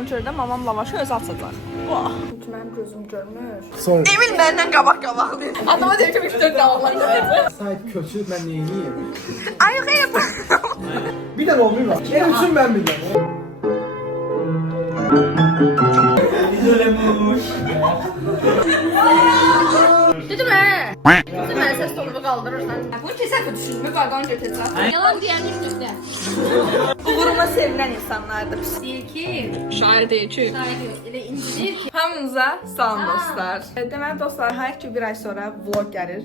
Ona görə də mamam lavaşı özü açacaq. Çünki mənim gözüm görmür. Sonra Emil məndən qabaq-qabaqdır. Adama deyir ki, 3-4 qabaqlar gələcək. sayt köçür, mən neyniyim? Ay, xeyr. Bir dənə olmuyor var. En üçün mən bilirəm. Dedim mən səs tonumu qaldırırsan. Bunu kəsək düşünmür, qardan götürəcəm. Yalan diyen üstünde. Uğuruma sevinən insanlardır. Deyir ki, şair deyir ki, Öyle incidir ki. hamınıza salam dostlar. Deməli dostlar, hər ki bir ay sonra vlog gəlir.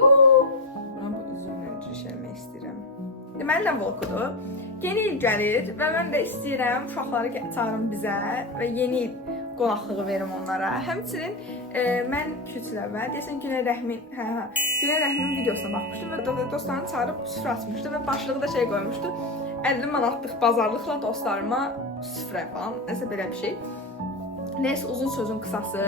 Buna bu üzümlə düşərmək istəyirəm. Deməli nə vlogudur? Yeni il gəlir və mən də istəyirəm uşaqları çağırım bizə və yeni il qonaqlığı verim onlara. Həmçinin mən 2-3 il əvvəl deyəsən Güney Rəhmin, Güney Rəhmin videosuna baxmışdım və dostlarını çağırıb süfrə açmışdı və başlıqda şey qoymuşdu. 50 manatlıq bazarlıqla dostlarıma süfrə falan, nəsə belə bir şey. Nəysə uzun sözün qısası.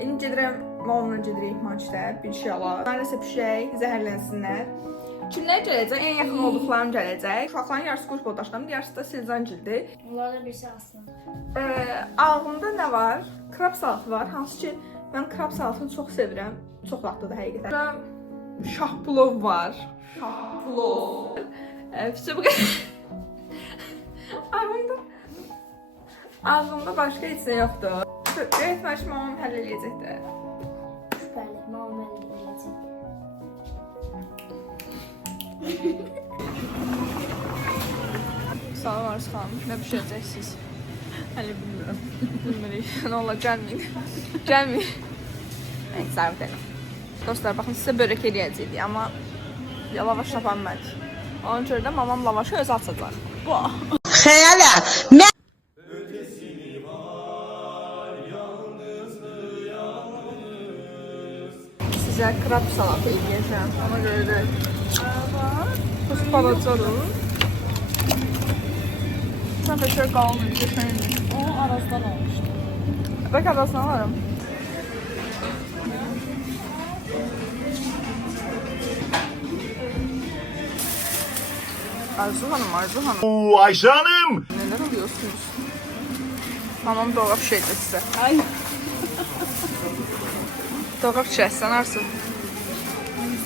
İndi gedirəm, mamamla gedirik marketə, bir şey ala. Nəsə pişək, zəhərlənsinlər. Kimlər gələcək? En yaxın olduqlarım gələcək. Uşaqların yarısı Quş Boldaşlarım, yarısı da Silzancildir. Bunlardan birisi aslında. Ağzımda nə var? Krab salatı var. Hansı ki, mən krab salatını çox sevirəm. Çox dadlıdır həqiqətən. Burada şahpulov var. Şahpulov. Fişə bu qədər. Ay, ağzımda başqa heç nə yoxdur. Böyük mamam həll eləyəcəkdir. Şüpheli. Mamam elde edecek. Salam Arzu xanım, nə bişirəcəksiniz? Hələ bilmirəm. Bilmirik. Nə ola, gəlməyin. Gəlməyin. Nəysə, zərb edelim. Dostlar, baxın, sizə börək eləyəcəkdik, amma lavaş tapanmadik. Ona görə də mamam lavaşı özü açacaq. Xəyala, Sizə krab salatı eləyəcəm. Ona görə də bu balacadır. Sən də şöyle qalmır, geçməyindir. O Araz'dan almıştım. Bak arasına alırım. Arzu Hanım. Ayşe Hanım! Neler oluyorsunuz? Tamam, dolap şeydi size. Ay. Dolap çəksən Arzu.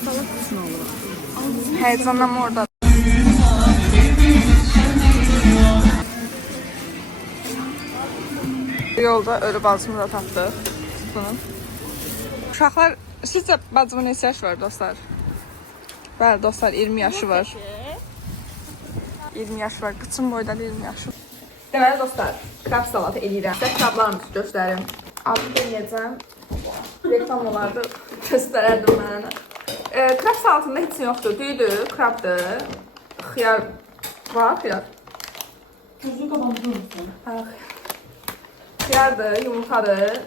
Salak kısmı olur. Heyecanım orada. Yolda ölü bacımı da tapdıq. Bunun. Uşaqlar, sizcə bacımın neçə yaşı var dostlar? Bəli dostlar, 20 yaşı var. 20 yaş var, qıçın boyda 20 yaşı var. Deməli dostlar, krab salatı eləyirəm. Sizə krablarımızı göstərim. Adı da eləyəcəm. Reklam olardı, göstərərdim mənə. Krab salatında heç nə yoxdur. Düydür, krabdır. Xiyar var, xiyar. Tuzu kabartır mısın? Xiyardır, yumurtadır.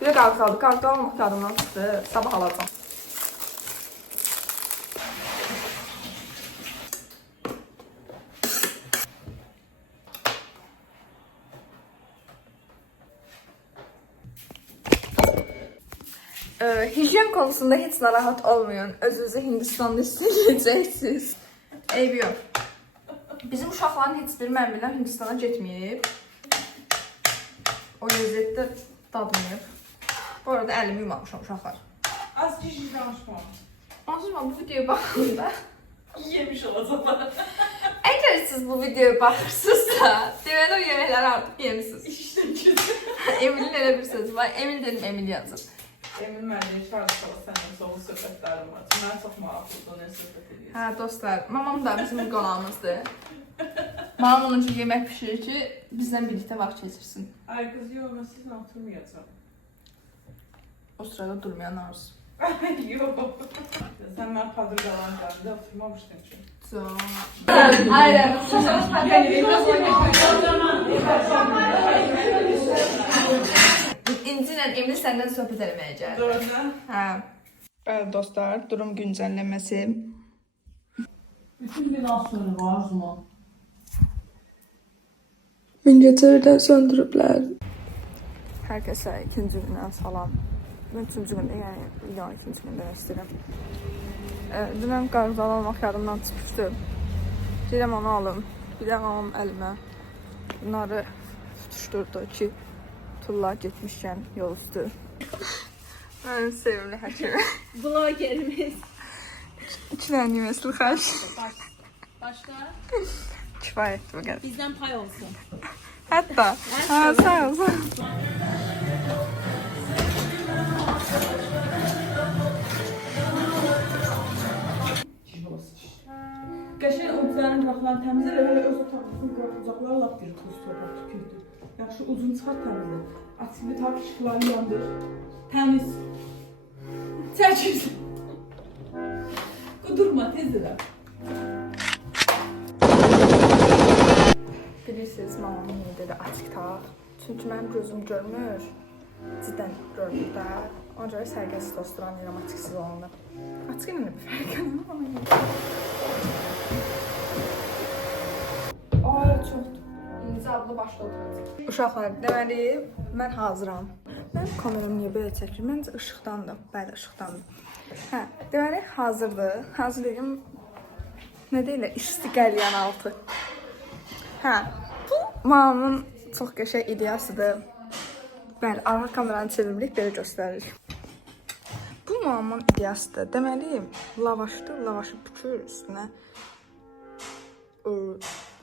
Bir də qalq qaldı. Qalq almaq yadımdan çıxdı. Sabah alacağım. Hijyen konusunda hiç narahat olmayın. Özünüzü Hindistan'da hissedeceksiniz. Eybi yox. Bizim uşaqların heç biri mən bilən Hindistana getməyib. O lezzətdə dadmayıb. Bu arada əlimi yumamışam uşaqlar. Az kişi danışma. Onsuz bu videoya baxanda Yemiş olacaqlar. əgər siz bu videoya baxırsınızsa, deməli o yeməkləri artıq yemişsiniz. İşte kötü. Emil'in elə bir sözü var. Emil dedim, Emil yazır. Emin mənlə şarkı sənin solu söhbətlərim var. Mən çox maraqlıdır, nə söhbət edirsən. Hə dostlar, mamam da bizim qonağımızdır. Mamam onun üçün yemək pişirir ki, bizdən birlikdə vaxt keçirsin. Ay qız, yox, mən sizinlə oturmayacağım. O sırada durmayan arzu. Yox. Sən mən padırqaların qarşında oturmamışdın ki. Aynen. İnci ilə Emil səndən söhbət eləməyə gəldi. Doğru. Hə. Bəli dostlar, durum güncəlləməsi. Bütün binasları var mı? Mingəçevirdən söndürüblər. Hər kəsə ikinci gündən salam. Mən üçüncü gündə, yəni videonun ikinci gündə istəyirəm. Dünən qarğıdalı almaq yadımdan çıxmışdı. Deyirəm onu alım. Bir də mamam əlimə bunları tutuşdurdu ki, turlar getmişkən yol üstü. Mənim sevimli həkimim. Blogerimiz. 2 dənə nimesli xərc. Başka? Kifayət bu qədər. Bizden pay olsun. Hətta. Hə, sağ ol. Qəşəng o bizlərin qıraqlarını təmizlə və öz otağımızın qıraqlar lap bir tuz torpaq tükürdü. Yaxşı uzun çıxart təmizlə. Açıqlı tak işıqları yandır. Təmiz. Çəkil. Qudurma tez elə. Bilirsiniz, mamamın niyə dedi açıq taq. Çünki mənim gözüm görmür. Ciddən görmür də. Ona görə sərgəsiz osturanıram açıqsız olanda. Açıq ilə bir fərq yoxdur. Ay, çoxdur. İndi adlı başda oturacaq. Uşaqlar, deməli, mən hazıram. Mənim kameram niyə belə çəkir? Məncə işıqdandır. Bəli, işıqdandır. Hə, deməli, hazırdır. Hazırlayım. Nə deyirlər? İsti qəlyan altı. Hə, bu mamamın çox qəşəng ideyasıdır. Bəli, arxa kameranı çevirmirik, belə göstərir. Bu mamamın ideyasıdır. Deməli, lavaşdır, lavaşı bükür üstünə. Bu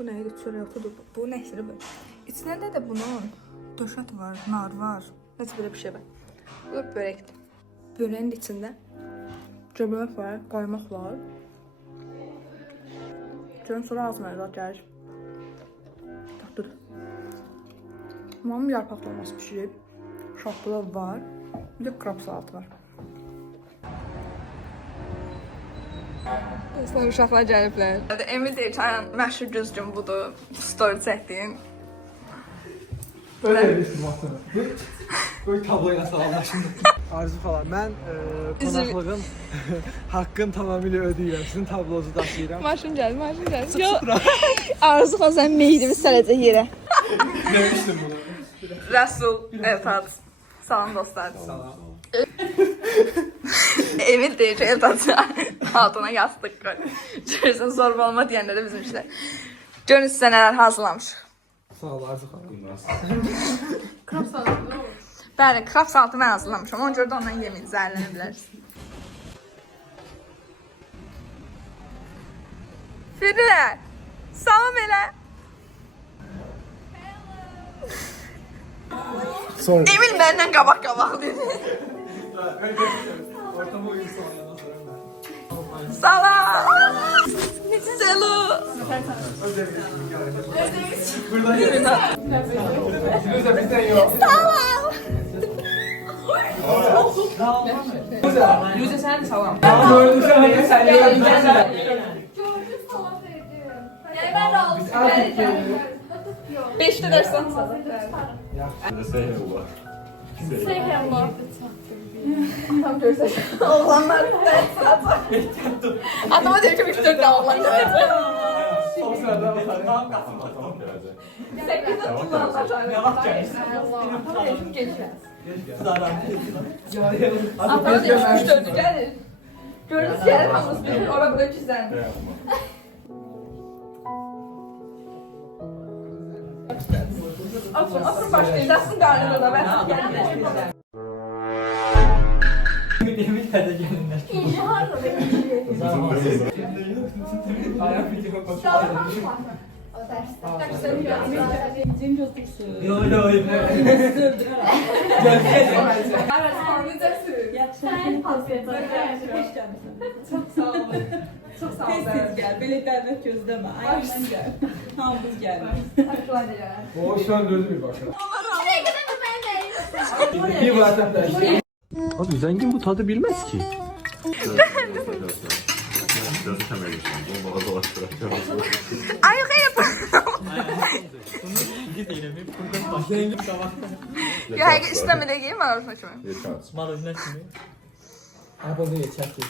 nə idi? Çörək otudur. Bu nə işdir bu? İçində də bunun döşət var, nar var. Necə belə bir şey var. Bu börəkdir. Börəyin içində göbələk var, qaymaq var. Görün sonra ağzıma əzad gəlir. Dur. Mamam yarpaq dolması pişirib. Şaxtalar var. Bir də krab salatı var. Dostlar, uşaqlar gəliblər. Emil deyir, məşhur güzgün budur. Story çəkdiyin. Öyle bir vaxtını. Böyle tabloyla salamlaşım. Arzu falan. Mən qonaklığın haqqını tamamilə ödəyirəm. Sizin tablonuzu daşıyıram. Maşın gəl, maşın gəl. Yox. Arzu xan sən meydimi sərəcək yerə. Demişdim bunu. Rəsul, Eltat. Salam dostlar. Salam. Emil deyir ki, Eltat'a altına yastıq qoy. Görürsən, zorba olma deyənlərə bizim işlər. Görün sizə nələr hazırlamışıq. Sağ ol Arzu xanım. Krab salatı olur. Bəli, krab salatı mən hazırlamışam. Ona görə də ondan yemin zəhərlənə bilərsiniz. Firlə, salam elə. Sonra. Emil məndən qabaq dedi. Ortama uyum sonra. Salam. Selo. Buradan gelin. Firuze bizden yok. Salam. Yüzde sen de salam. Gördüm şu an sen Gördüm salam verdim. Yani ben de aldım. Artık gelin. 5 də dərsən salam. Say hello. Tam görsən. Oğlanlar adama deyir ki, 3-4 də oğlan gələcək. O sırada bakalım. 8-də tutulanlar. Ne bak gelsin. Adama deyir ki, geçmez. Artık Adama deyir ki, 3-4 gəlir. Görürüz gəlir, hamımız bilir, ora bura gizlənir. Oturun başlayacaqsın qarnına da, bəs gəlin. Demin de gelinler. İnci harda da inci. Ayak video O derste. İncin gözlüksün. Yo yo yo. Sen pas et. Hoş gelmişsin. Çox sağ olun. Çox sağ olun. Tez gel. Belə dəvət gözləmə. Ayağından gəl. Hamımız gəlmiş. Təşəkkür edirəm. O şu an gördü bir başka. Ne kadar da ben de. Bir WhatsApp'ta. Abi zengin bu tadı bilmez ki. Ay, yok hayır. Zengin. Ya hayır, İslam'da gireyim mi arasına şimdi? Abone çekti.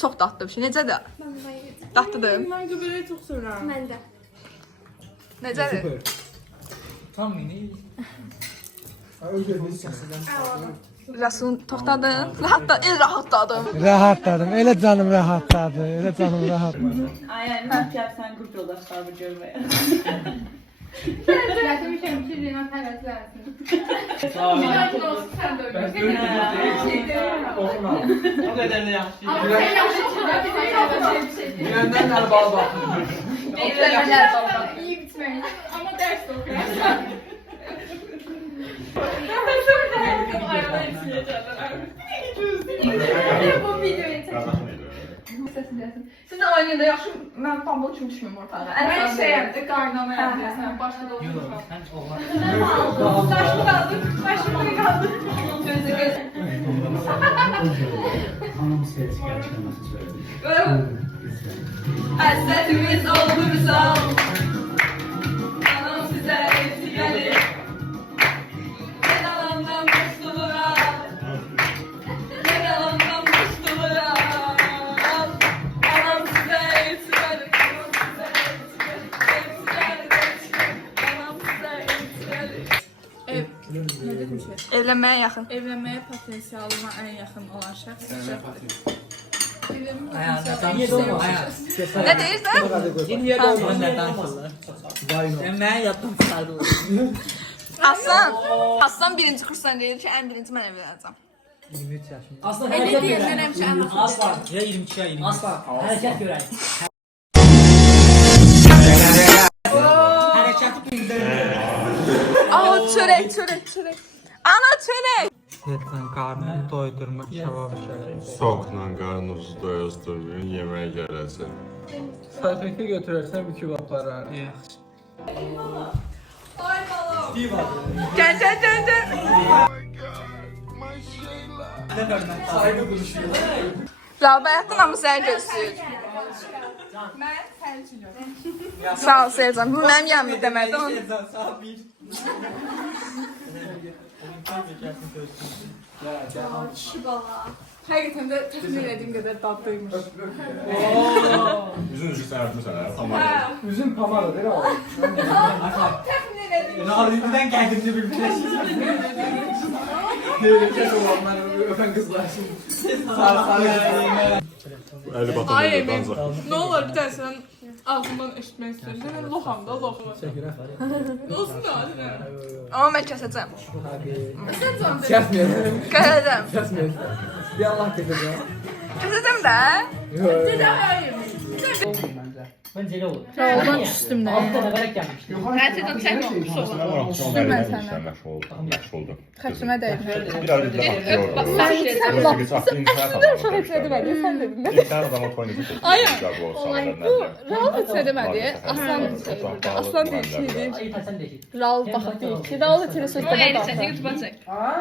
Çox dadlı bir şey. Necədir? Dadlıdır. Ben göbeği çok seviyorum. Ben de. Necədir? Süper. Tam yine. Ay öyle bir şey. Rasun toxtadın. Rahatladım. Rahatladım. Elə canım rahatladı. Elə canım rahatladı. Ay, mən gəlsən qrup yoldaşlarımı görməyə. Gətirmişəm ki, Zeynep həvəs versin. Bilmiyorum olsun, sən də öyle. O qədər də yaxşı. Ama sen yaxşı çıxar, bizim yaxşı çəkir. Güləndən əl bal baxın. İyi bitməyin. Ama dərs də oxuyarsan. Bu videoyu çəkin. Siz də oynayın da yaxşı, mən pambol kimi düşməyim ortağa. Mən şeyəm də, qaynama yapıyorsan, başqa da olmaz. Saçlı qaldı, başlı qaldı. Gözü gözü. Həsrətimiz oldursam, anam sizə etsi gəlir. Ben alandan muştuluğa, ben alandan muştuluğa. Anam sizə etsi gəlir, anam sizə etsi gəlir. Evlənməyə yaxın. Evlenmeye potansiyalıma en yakın olan şəxs. Nə deyirsən? Aslan birinci kursdan deyir ki, ən birinci mən evlənəcəm. 23 yaşım. Aslan Elə hərəkət deyir, görək. mən həmişə ən Aslan ya 22 ya 20. Aslan hərəkət görək. Hərəkəti bildirir. Aa, çörək. Ana, çörək. Yetten karnını doydurmak şabab şöyle. Soğukla qarnınızı doyuzdurmayın, yeməyə gələcək. Sarfekte götürürsen bir kilo aparar. Gəl. Saygı duruşuyor. Rəbə həyatdan hamı səni gözləyir. Sağ ol Sercan. Bu mənim yanımda demədi. Saat 1. Həqiqətən də təxmin etdiyim qədər dadlıymış. Üzün üşük sən örtmüsən, tamam. Üzüm pamada değil mi? Təxmin etdiyim. Nadinden kendimde bir bileşim. Devletçe olanlar, öpen kızlar şimdi. Sarı. Əli Ay batanda Emin, dansa. nə olur bir də sən ağzından eşitmək istəyirəm. Mən loxam da loxam. Olsun da hadi. Amma mən kəsəcəm. Sən can ver. Kesmeyelim. Kəsəcəm. Kesmeyelim. Bir Allah keseceğim. Kəsəcəm də. Bence elə olur. Yoldan düşdüm nə? Altı dənə vərək gəlmişdi. Gerçekten sen olmuş olur. Üstün mən sənə. Yaxşı oldu. Xətrimə dəydi. Bir ay bir Çox etmədi məni, sən dedin. Sən adama toyunu bitir. Ay, Raul etmədi. Aslan Aslan deyil ki. Ay sən deyil. Raul baxıb deyil ki. Raul etələ sözdə baxıb.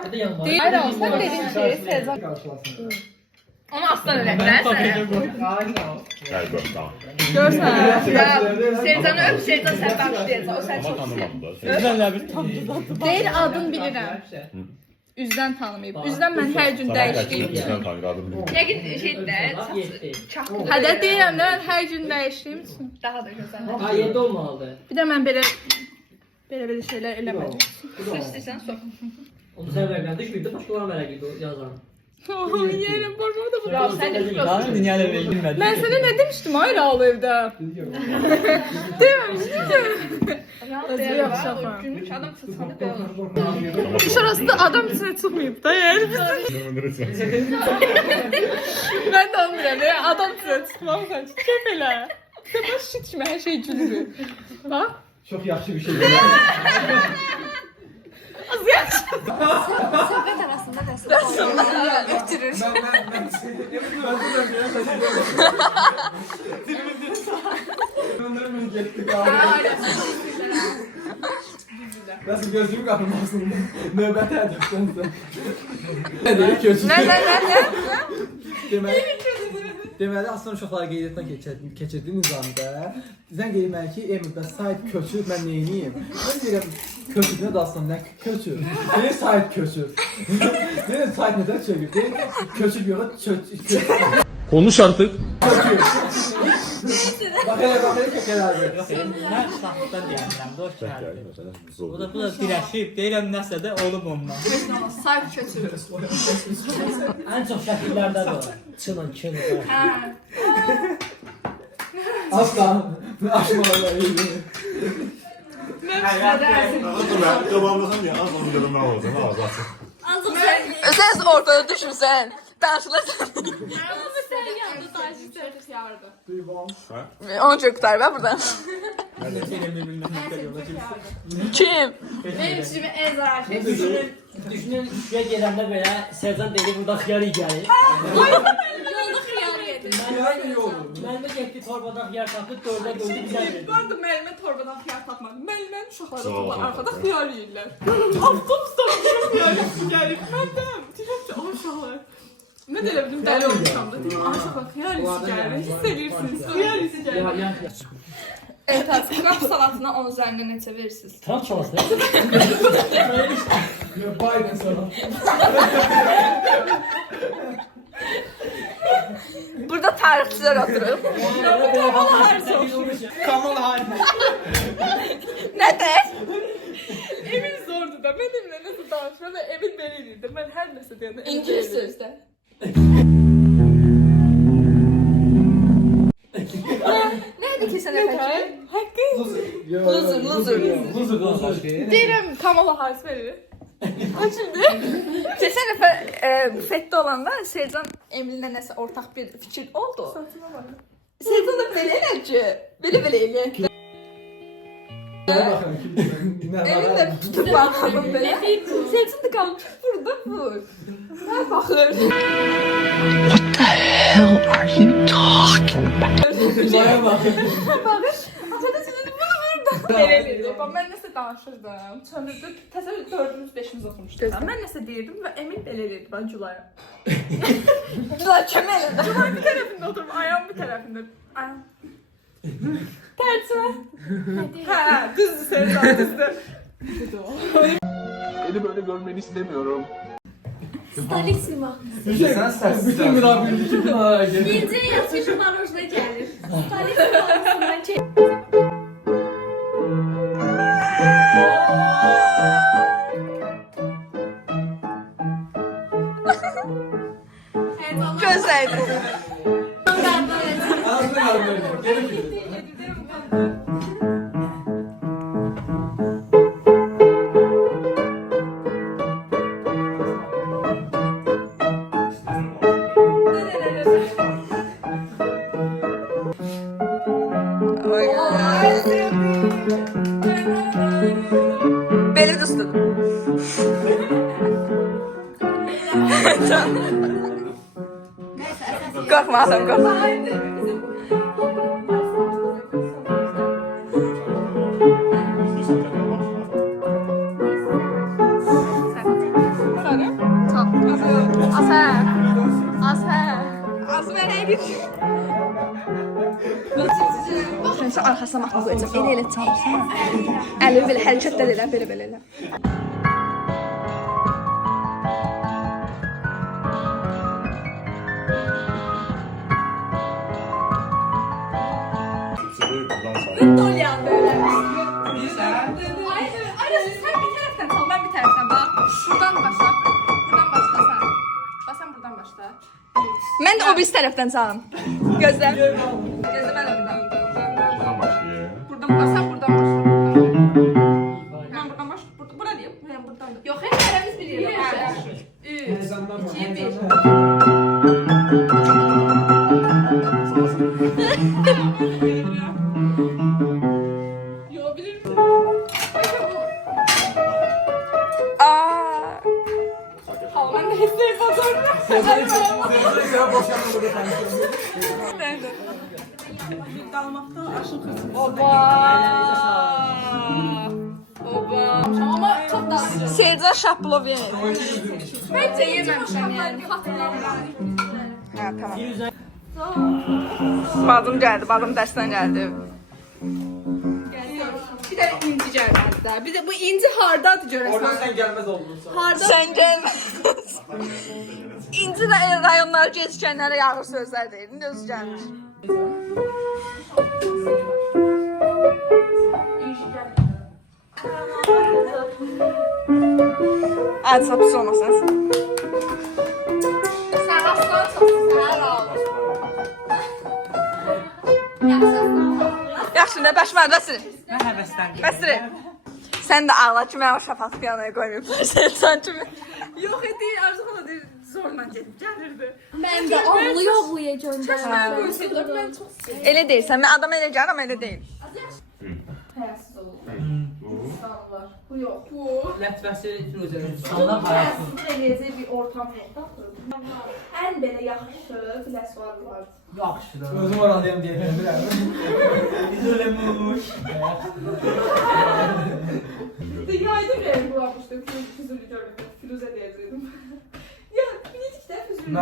Bir də yanım var. Ay Raul sən dedin ki, Sezon. Onu aslan elətdirən sənə. Gəl gör, tamam. Görsən. Sezon'u öp, Sezon sən başlayacaq. O sən Amma çox tanımam da. deyir, adın bilirəm. Üzdən tanımayıb. Üzdən mən hər gün dəyişdiyim üçün. Sən tanıyır, adı bilir. Yəqin şeydə, Yedi. hədə deyirəm də mən hər gün dəyişdiyim üçün daha da gözəl. Ha 7 olmalıdır. Bir də mən belə şeylər eləmədim. İstəsən sor. Onu sən vərəqləndə ki, bir də başqalarına vərəq idi o yazarım. Yerim boşuma da Raul sən də Yarın dünyayla vərəq bilmədim. mən sənə nə demişdim ay Raul evdə? Deməmişdim. Özü yox şafa. Gümüş adam çıxanı qoyulur. İş arasında adam içine çıxmayıb da yəni. Mən də onu biləm, adam içine çıxmamışsan. Kef elə. Sən baş şitmə, hər şey gülür. Bax. Çok yaxşı bir şey. Söhbət arasında dəstək götürür. Ben getdik abi. Nasıl gözümü kapatmasın? Növbəti hədəfdən sonra. Ne deyir köçün? Nə? Deməli, Aslan uşaqları qeyd etmə keçirdi nizamda. Sən qeymə ki, Emil, bəs sayt köçür, mən neyniyim? Mən deyirəm, köçür, nə də Aslan, nə köçür? Deyir, sayt köçür. Deyir, sayt nədən çökür? Deyir, köçür yox, köçür. Konuş artık. Köçür. Bak hele kökələrdir. Yox, mən sahibdən deyirəm, dost gəldi. Bu da birləşib, deyirəm nəsə də olub ondan. Sahip kötü. Ən çox şəkillərdə də o. Çılın, çılın. Aslan. Aşmalar iyi. Qabağımda niye az onu görüm ben olacağım ağzı. Sen ortada düşürsen. Danışılırsan. Onu çok kurtar ben buradan. Kim? Benim için en zarar şey. Düşünün, şuraya gələndə belə Sercan deyir, burada xiyar iyi gəlir. Yolda xiyar yedi. Mənimə getdi torbada xiyar tapıb, dördə gördü, bizə verdi. Ben de müəllime torbadan xiyar tapmadım. Müəlliməm uşaqları toplar arkada xiyar yeyirlər. Avtobusda xiyar gəlib. Mən də deyirəm ki, o uşaqlar. Mən də elə bildim dəli olmuşam da. Deyim, ay uşaqlar xiyar yisi gəlir. Hiss edirsiniz, xiyar yisi gəlir. Evet, krab salatına 10 üzerinden neçə verirsiniz? Trump çalası. Biden sana. Burada tarixçiler oturub. Kamal Haris. Ne de? Emin zordu da. Ben Emin'le nasıl danışıyorum ve Emin belirliydi. Ben her neyse diyene Emin İngiliz belirliydi. sözde. Neydi ki sen efendim? Loser. Loser. Deyirəm Kamala Haris verir. Geçen sefer büfette olanda Sercan Emilin'le neyse ortak bir fikir oldu. Sercan da böyle enerji. Böyle eli. Gel bakalım kim Emin de tutup bakalım böyle. Sercan da kalmış burada bu. Ben bakıyorum. Uzaya bak. Belirliydi. Ben nəsə danışırdım. Sonra təsəvvür 4-ümüz 5-imiz oxumuşduq. Mən nəsə deyirdim və Emin belirliydi ben Culaya. Güzel kemerinde. Culay bir tərəfində oturum, ayağım bir tərəfində. Ayağım. Tərcümə. Hə, düzdür Sercan, düzdür. Beni böyle görmeni istemiyorum. Stalik sima. Sen sersiz. Bütün münafirlik kim araya geldi? Gece yatışın barojuna gelir. Stalik simasından çek. Gözlerdi. Ağzını var böyle. Geri gidiyor. Beni tustun. Korkma Hasan, korkma. Sen arkasına mahnı koyacağım. Eli çalırsan. Elini böyle hareketler elə, belə elə. Dolyan böyle. Hayır, sen bir taraftan çal, ben bir taraftan. Bak, buradan başla. Buradan başla sen. Bak sen buradan başla. Mən də o birisi tərəfdən çalım. Gözlə. Gözlə mən də buradan. Buradan başlıyor. Buradan bak, sen buradan başla. Ben buradan baş, bura diyeyim. Ben buradan. Yok, hep herimiz bir yere. 3, 2, 1. Yo bilir misin? Aa. Havalan da hisseyip fotoğrafı. Sen boşanma burada tanışıyorsun. Dalmaktan aşık kızım. Oba. Ama çok tatlı. Sercan Şapılov yenir. Bence yememişim yani. Hatırlamıyorum. Ha, tamam. Badım gəldi, badım dərsdən gəldi. Bir de inci gelmezler. Bir de bu inci hardadır görəsən. Oradan sen gelmez oldun sonra. Sən gəlməz. İnci rayonları gezişənlərə yağır sözlər deyir. İndi özü gəlmiş. Hadi sapsız olmasınız. Sen aslan çok güzel ol. Yaxşı, nə bəşmərdəsin? Mən həvəsləndim. Məsri. Sən də ağla ki, mənim şafaq piyanoya qoymayıblar. Sən kimi. Yox idi, Arzu xala deyir, zorla gedib gəlirdi. Mən də ağlaya göndərəm. Mən qoysaydılar, mən çox sevdim. Elə deyilsən, mən adam elə gəlir, amma elə deyil. Həyasız olur. İnsanlar. Bu yox. Bu. Lətvəsi Firuzənin sonuna hayatım. Həyasız eləyəcək bir ortam yoxdur. Ən belə yaxşı biləsvar var. Yaxşıdır. Özüm oradayım deyə bilmirəm. Biz öləmiş. Yayda verin bulamışdım. Füzuli görmedim. Firuze diyecektim. Ya biledik de Füzuli.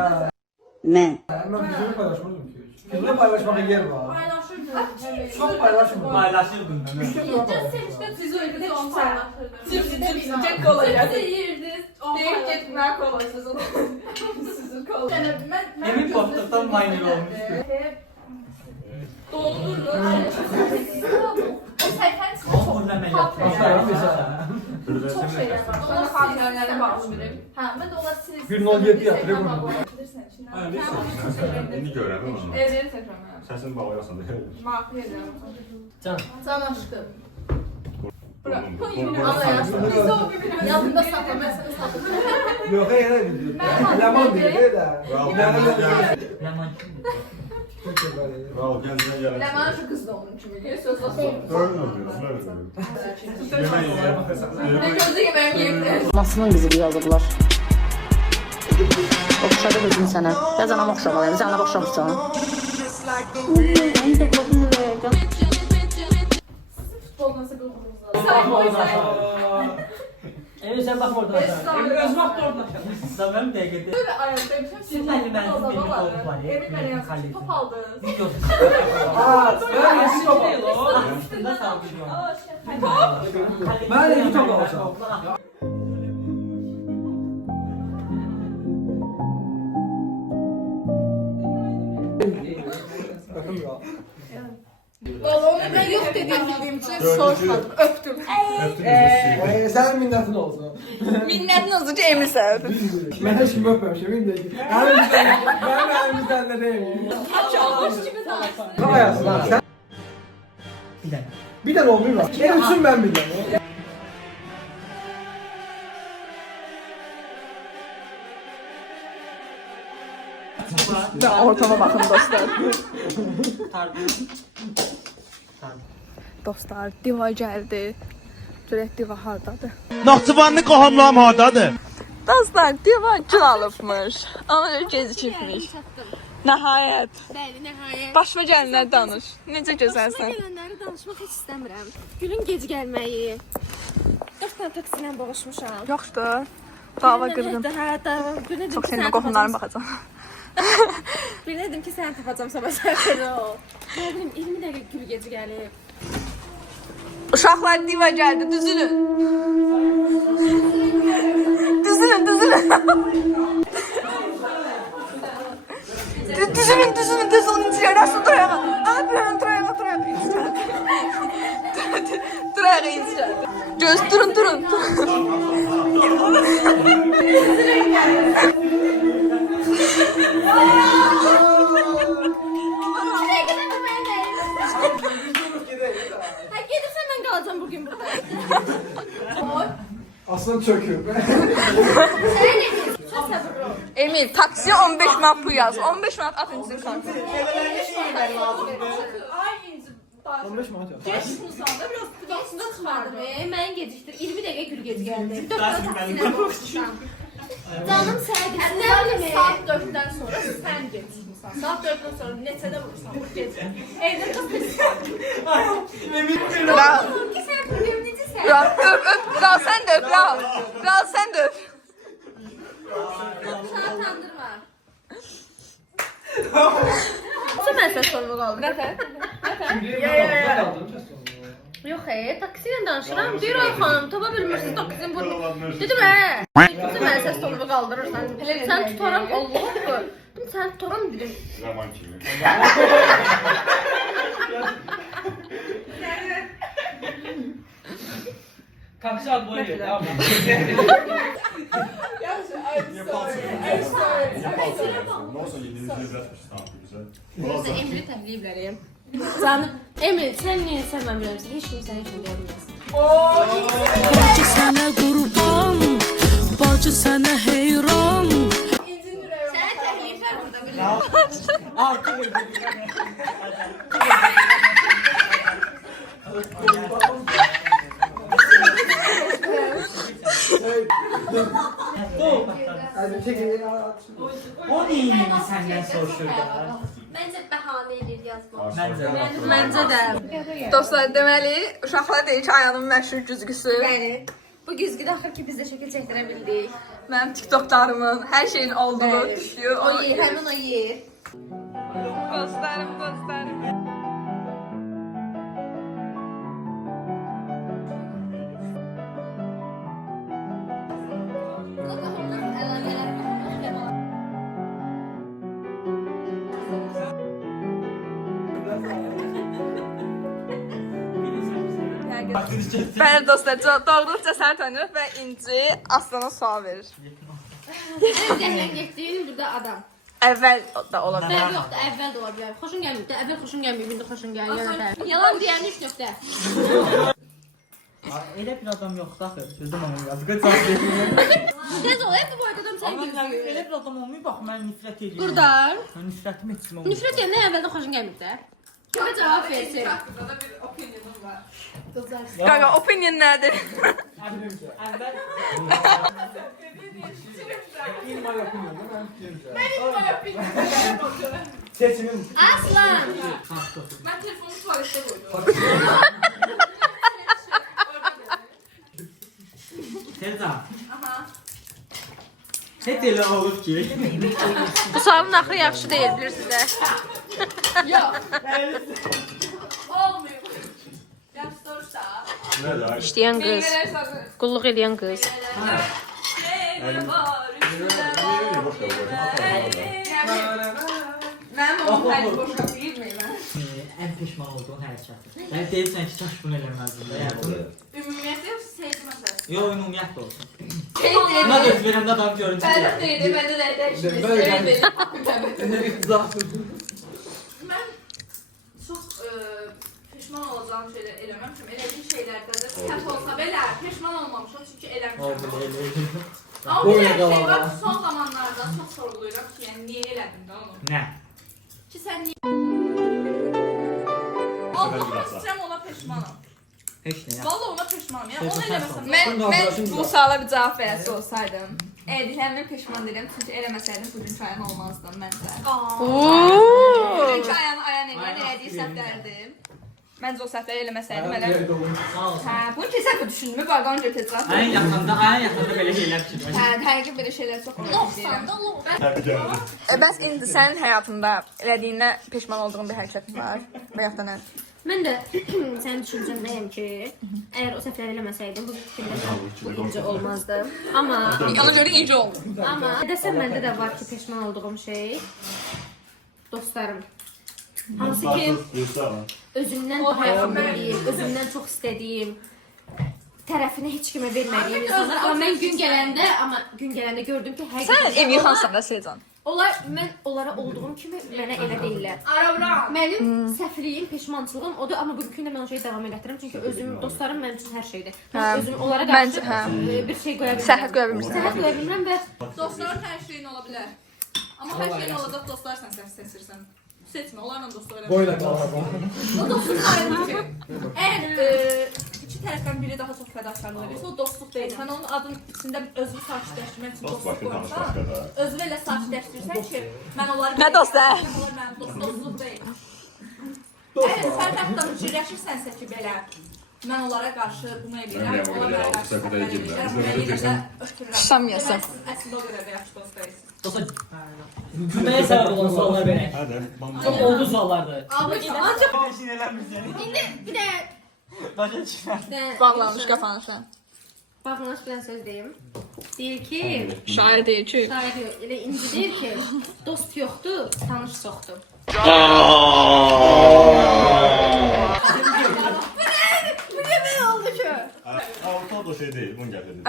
Mən. Mən bizimle paylaşmırdım ki. Bizimle paylaşmağa yer var. Paylaşırdım. Çok paylaşmırdım. Paylaşırdım mən. Üçte bir paylaşmam. Füzuli'de de 10 paylaşırdım. Tek kola yani. Yeyirdiniz. Deyip gitmeye kolasız onu. Sizin kola. Emin postdan minor olmuşdu. Doldurdu. O sayfanın içinde Oğuz çok əməliyyatı. Dostlarım mesela. çok şeyler var. Ona kamyonlara bağlı biri. Ha, ben de ona sinir. 1.07 yatırıyor bunu. Bilirsen içinden. Hə, bilirsən, indi görəm onu. Evet tekrar. Səsini bağlayasan da. Makul ediyorum. Can. Can aşkım. Bırak. Anlayasın. Biz de o birbirine yanında sakla. Ben sana saklayayım. Yok hayır hayır. Lemon değil de. Yaman kimdir? Bravo, gəncə gələn. Leman şu kız da onun için biliyor. Söz nasıl? Ne gözü yemeğim yiyeyim. Anasının qızı yazıblar. Oxşadı qızın sənə. Bəzən ama oxşamalıyım. Sən ana oxşamısan. Futbol nasıl kılmamız Emin sən baxma orada. Öz vaxt orada. Samim dəqiqədə. Böyle ayaktayım. Siz müəllimənizin birini olub var. Emin bana yazmış. Top aldınız. Videosu. Ben eski top alacağım. Üstündə salgıcı var. Ben eski top alacağım. Bakın ya. Onu ben yok dediğim bildiğim için sormadım. Öptüm. Sen minnetin olsun. Minnətin olsun ki, Emil səbəbi. Ben hiç kim öpmemişim. Ben elimizden de değilim. Çalmış gibi dansın. Ne ayaksın lan sen? Bir dənə. Bir tane olmuyor mu? En üstün ben bir tane. Ben ortama baxın dostlar. Dostlar, diva gəldi. Görək diva hardadır. Naxçıvanlı qohumluğum hardadır? Dostlar, diva gül alıbmış. Ama öyle gecikmiş. Nəhayət. Bəli, nəhayət. Başıma gəlinlər danış. Necə gözəlsən? Başıma gələnləri danışmaq heç istəmirəm. Gülün gec gəlməyi. 4 dənə taksi ilə boğuşmuşam. Yoxdur. Dava qırğın. Hə, dava. Çox sevindim, qohumlarım baxacaq. Bir dedim ki, səni tapacam sabah səhərə ol. Nə bilim, 20 dəqiqə gül gec gəlib. Uşaqlar diva gəldi, düzülün. Düzülün, düzülün. Düzülün, düzülün, düzülün. Yerləşsin, dur ayağa. Dur ayağa, dur ayağa. Dur ayağa, incə. Göz, durun, durun. Hə, gedirsən mən qalacam bugün burada. Aslan çökür. Emil, taksiye 15 manat pul yaz. 15 manat at insin kanka. 15 manat yap. Geç Musa'da biraz kıdasında çıkardım. Mən gecikdir. 20 dəqiqə gül gec gəldi. 4 dənə taksi ilə boğuşmuşam. Canım səhərdir. Nə bilim saat 4'ten sonra sen geçmişsin. Saat 4'ten sonra neçədə vurursan vur gecə. Evdə qız Kral. Ki sən bugün necəsən? Kral, öp, öp. Kral sen de öp, kral. Kral sen de öp. Çağatandırma. Nasıl mən səs sorma qaldı? Nətər? Yox, taksi ilə danışıram. Deyir ay xanım, tapa bilmirsiniz taksinin bunu. Dedim Dedim mən səs tonumu qaldırırsan. Sən tutaram Allah haqqı. Sən toran dedin. Zaman kimi. Kapsal boyu. Tamam. Nossa, yediğinizde biraz tamam güzel. Bizə Emri təkliflərim. Sən Emri, sən niyə sevməm bilirsən? Heç kim sənə heç kim deyə bilməz. Bacı sənə qurban, bacı sənə heyran. Sənə təkliflər burada bilirəm. Artık Hadi çekin. o neyini senden soruşurlar? Məncə bəhanə edir yazmaq. Bence. Məncə də. Dostlar, deməli, uşaqlar deyir ki, Ayanın məşhur güzgüsü. Bəli. Bu güzgüdə axır ki biz də şəkil çəkdirə bildik. Mənim TikToklarımın, hər şeyin olduğu düşüyor. O yer, həmin o yer. Dostlarım, dostlarım. Bəli dostlar, doğruluq cəsarət oynayır və İnci Aslana sual verir. Zəhlən getdin, burada adam. Əvvəl da ola bilər. Bəli, yoxdur, əvvəl də ola bilər. Xoşun gəlmir də, əvvəl xoşun gəlmir, indi xoşun gəlir. Yalan deyən 3 nöqtə. Elə bir adam yoxdur axı. Sözüm onun yazıqı cavab verir. Tez ol, bu boyda adam sən Amma gözləyir. elə bir adam olmayıb bax mən nifrət edirəm. Burada. Mən nifrətimi etsin olmur. Nifrət edəndə əvvəldən xoşun gəlmir də. Kimə cavab versin? Haqqında da bir opinionum var. Qaqa, opinion nədir? Əvvəl İlk var yapmıyorum değil mi? Benim opinionum. Seçimin. Aslan. Ben telefonu tuvalette koydum. Tezam. Aha. Heç elə olur ki. Bu sualın axırı yaxşı deyil, bilirsiniz də. Yok. Olmuyor. Ben sorsa. Ne la? İşləyən qız, Meyveler sarı. qulluq edən qız. Meyve var üstüne. Meyveyi boş ver. Mənim onun hələ boşa deyil meyvə. Ən peşman olduğun hərəkət. Yəni deyirsən ki, kaş bunu eləməzdin də. Yəni Ümumiyyətlə sevgi məsələsi. yo ümumiyyətlə olsun. Şey Buna deyil. göz verəndə adam görüncə. Fərq deyildi, məndə də dəyişmək Böyle istəyirdim. Ne ihtizası. Mən çox peşman olacağım şeylər eləməmişəm. Elədiyim şeylərdə də səhv olsa belə peşman olmamışam çünki eləmişəm. Amma bir Boyuna şey var qalama. ki, son zamanlarda çox sorğuluyuram ki, yəni niyə elədim də onu? Nə? Ki sən niyə? Allah'ım istəyirəm ona peşmanam. Heç nə ya. Vallahi ona peşmanam. Yəni onu eləməsəm. Mən bu suala bir cavab verəsi olsaydım, edilənmə peşman deyirəm çünki eləməsəydim bugünkü Ayan olmazdım məncə. Bugünkü Ayanı Ayan eləyən elədiyi səhvlərdim. Məncə o səhvləri eləməsəydim elə. Sağ ol. Hə, bunu kesən bu düşündümü qalqan götürəcəm. Ayın yaxında belə şeylər düşünürəm. Hə, həqiqi belə şeylər çox olur deyirəm. Hadi geldi. Bəs indi sənin həyatında elədiyinə peşman olduğun bir hərəkət var və yaxud da nə? Mən də sənin düşüncəndəyəm ki, əgər o səhvləri eləməsəydim bu fikirlər bu incə olmazdı. Amma Ona görə incə oldu. desəm məndə də var ki, peşman olduğum şey dostlarım. Hansı ki özümdən daha yaxın bildiyim, özümdən çox istədiyim, tərəfini heç kimə vermədiyim insanlar. Amma mən gün gələndə gördüm ki, Sən həqiqətən ev yıxansan da Secan. mən onlara olduğum kimi mənə elə deyirlər. Aravram. Mənim səhvliyim, peşmançılığım odur, amma bugünkü gün də mən o şeyi davam etdirirəm çünki özüm, dostlarım mənim üçün hər şeydir. Mən özüm onlara qarşı bir şey qoya bilmirəm. Səhət qoya bilmirsən. Səhət qoya bilmirəm və Dostların hər şeyin ola bilər. Amma hər şeyin olacaq dostlar sən seçirsən. Seçmə, onlarla dost ola. Boyuna kalma. O dostluq ayrıdır. Əgər iki tərəfdən biri daha çox fədakarlıq edirsə, o dostluq deyil. Sən onun adın içində özünü sakitləşdirmək üçün Dost dostluq başka tanış qoyursan, başka da. özünü elə sakitləşdirirsən ki, mən onları... Nə dostu? Onlar mənim dostluq deyil. Əgər sən hətta fikirləşirsənsə ki, belə, mən onlara qarşı bunu edirəm, Mən onlar mənə qarşı söhbətə səhvlər girmirəm. edirəm, mən yenə də ötürürəm. Samimiyyəsən. Demək, əslində o görə də yaxşı dost deyilsin. Gülməyə səbəb olan suallar verək. Hadi. Çox oldu suallardır. Ancaq İşin eləmir səni. indi bir də Başa düşmər. Bağlanmış qapanırsan. Baxın, bir dənə söz deyim. Deyir ki, Şair deyir ki. şair yox, elə İnci deyir ki, dost yoxdur, tanış çoxdur. Altı da şey değil, bunu getirdim.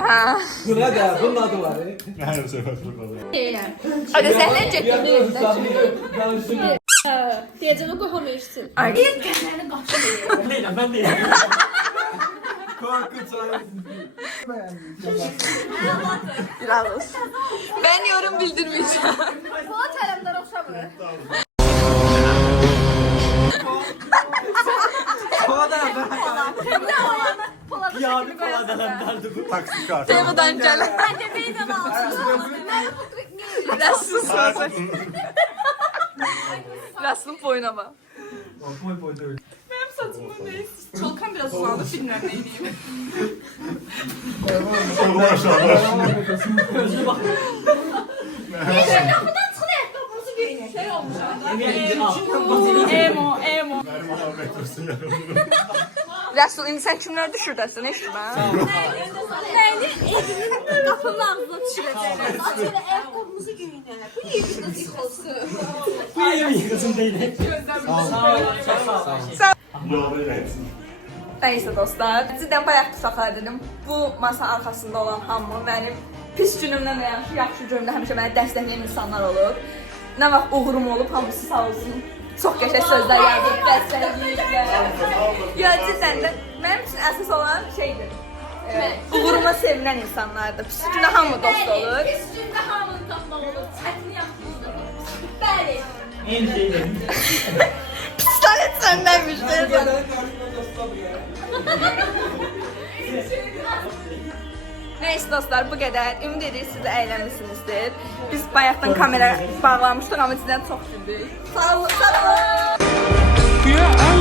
Buna da, bunun adı var. Her sefer burada. Deyirəm. Hadi senden çektim. Deyəcəm, qoxum eşitsin. Ay. Gəlməni qaçır. Deyirəm, mən deyirəm. Korkunç Bravo. Ben yorum bildirmeyeceğim. Polat Ələmdar oxşamır. Piyade Polat Ələmdardır bu. Taksi kart. Temu'dan gelen. Bence meydan altında. Biraz sus sözü. Biraz sus boyuna bak. Benim saçımda ne? Çalkan biraz uzandı, bilmem ne diyeyim. Özünə bax. Qapıdan çıxın ayaqqabınızı geyinin. Şey olmuş Emo, emo. Benim Muhammed Dursun yanımda. Resul indi sen kimler düşürdəsin eşitmə? Məni evimin qapının ağzına düşürəcəklər. Açılı ayaqqabınızı geyinin. Bu niyə bizdə yıxılsın? Bu yemin yıkılsın deyil. Yolda ilerlesin. Neyse dostlar, cidden bayaq qısaqlar dedim. Bu masa arxasında olan hamı mənim pis günümdən və yaxşı günümdə həmişə məni dəstəkləyən insanlar olur. Nə vaxt uğurum olub, hamısı sağ olsun. Çox qəşəng sözlər yazıb, dəstəkləyiblər. Ya cidden də mənim üçün əsas olan şeydir. Uğuruma sevinən insanlardır. Pis günə hamı dost olur. Pis gündə hamını tapmaq olur. Çətini yaxşılıq. Bəli. En şey dedim. Pistolet səndənmiş. Neyse dostlar, bu qədər. Ümid edirik siz də əylənmişsinizdir. Biz bayaqdan kamera bağlamışdıq, amma sizdən çox güldük. Sağ olun, sağ olun.